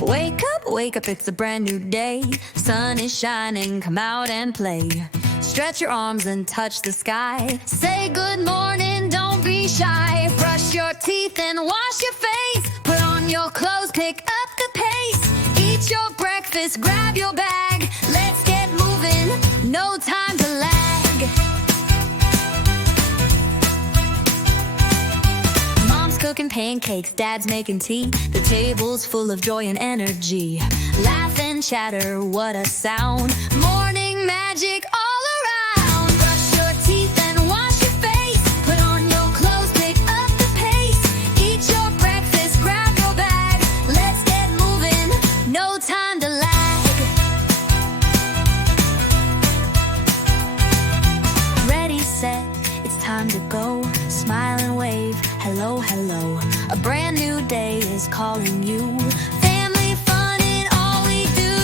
Wake up, it's a brand new day. Sun is shining, come out and play. Stretch your arms and touch the sky. Say good morning, don't be shy. Brush your teeth and wash your face. Put on your clothes, pick up the pace. Eat your breakfast, grab your bag. Let's get moving, no time to lag. Cooking pancakes, dad's making tea. The table's full of joy and energy. Laugh and chatter, what a sound. Morning magic all around. Brush your teeth and wash your face. Put on your clothes, pick up the pace. Eat your breakfast, grab your bag. Let's get moving, no time to lag. Ready, set, it's time to go. Smile and wave, hello, hello. A brand new day is calling you. Family fun in all we do.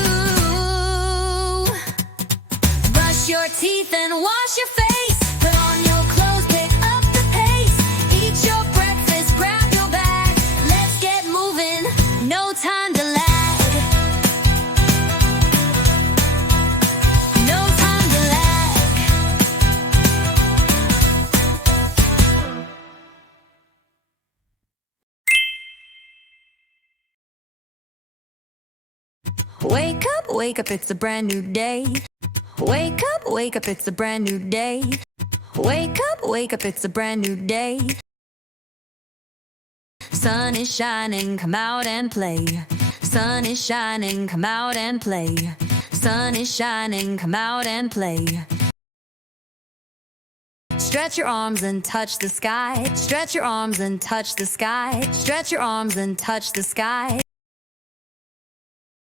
Brush your teeth and wash your face. Put on your clothes, pick up the pace. Eat your breakfast, grab your bag. Let's get moving, no time to lag. No time to lag. Wake up, it's a brand new day. Wake up, it's a brand new day. Wake up, it's a brand new day. Sun is shining, come out and play. Sun is shining, come out and play. Sun is shining, come out and play. Stretch your arms and touch the sky. Stretch your arms and touch the sky. Stretch your arms and touch the sky.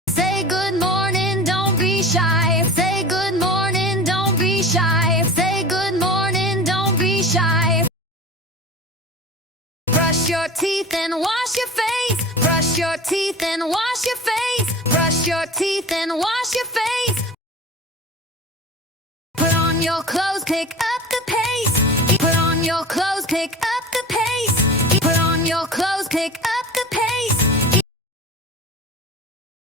Say good morning, don't be shy. Say good morning, don't be shy. Say good morning, don't be shy. Brush your teeth and wash your face. Brush your teeth and wash your face. Brush your teeth and wash your face. Put on your clothes, pick up the pace. Put on your clothes, pick up the pace. Put on your clothes, pick up the pace.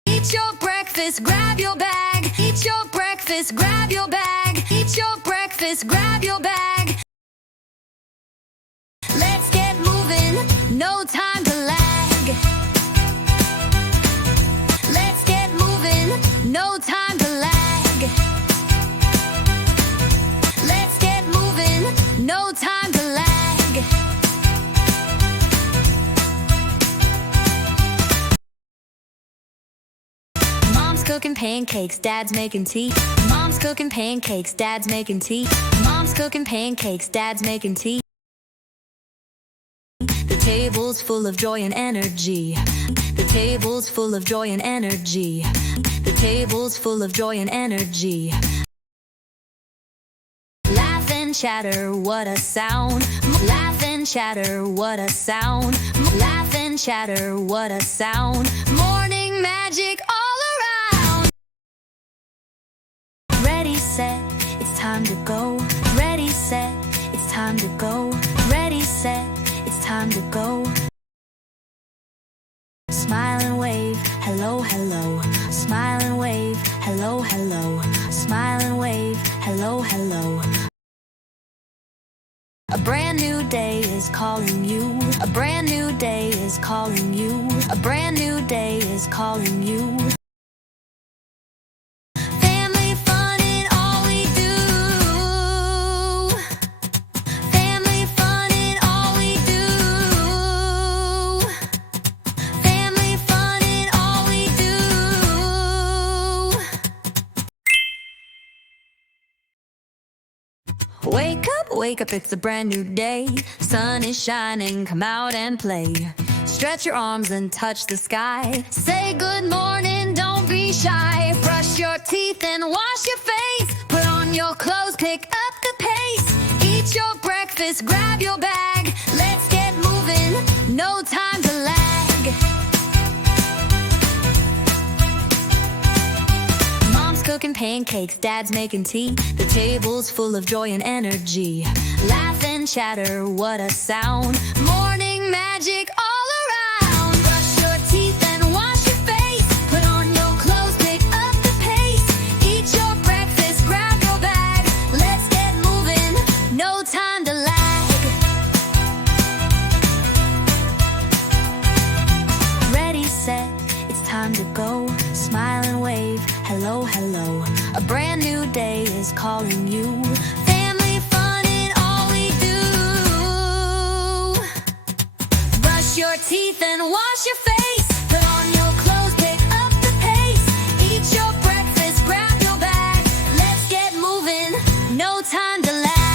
Eat your breakfast, grab your bag. Eat your breakfast, grab your bag. Eat your breakfast, grab your bag. Let's get moving, no time to lag. Let's get moving, no time to lag. Let's get moving, no time to lag. Cooking pancakes, dad's making tea. Mom's cooking pancakes, dad's making tea. Mom's cooking pancakes, dad's making tea. The table's full of joy and energy. The table's full of joy and energy. The table's full of joy and energy. Laugh and chatter, what a sound. Laugh and chatter, what a sound. Laugh and chatter, what a sound. Morning magic all around. Ready, set, it's time to go. Ready, set, it's time to go. Ready, set, it's time to go. Smile and wave, hello, hello. Smile and wave, hello, hello. Smile and wave, hello, hello. A brand new day is calling you. A brand new day is calling you. A brand new day is calling you. Family fun in all we do. Family fun in all we do. Family fun in all we do. Wake up, it's a brand new day. Sun is shining, come out and play. Stretch your arms and touch the sky. Say good morning, don't be shy. Brush your teeth and wash your face. Put on your clothes, pick up the pace. Eat your breakfast, grab your bag. Let's get moving, no time to lag. Cooking pancakes, dad's making tea. The table's full of joy and energy. Laugh and chatter, what a sound. Morning magic all around. Brush your teeth and wash your face. time to go. Smile and wave, hello, hello. A brand new day is calling you. Family fun in all we do. Brush your teeth and wash your face. Put on your clothes, pick up the pace. Eat your breakfast, grab your bag. Let's get moving, no time to lag.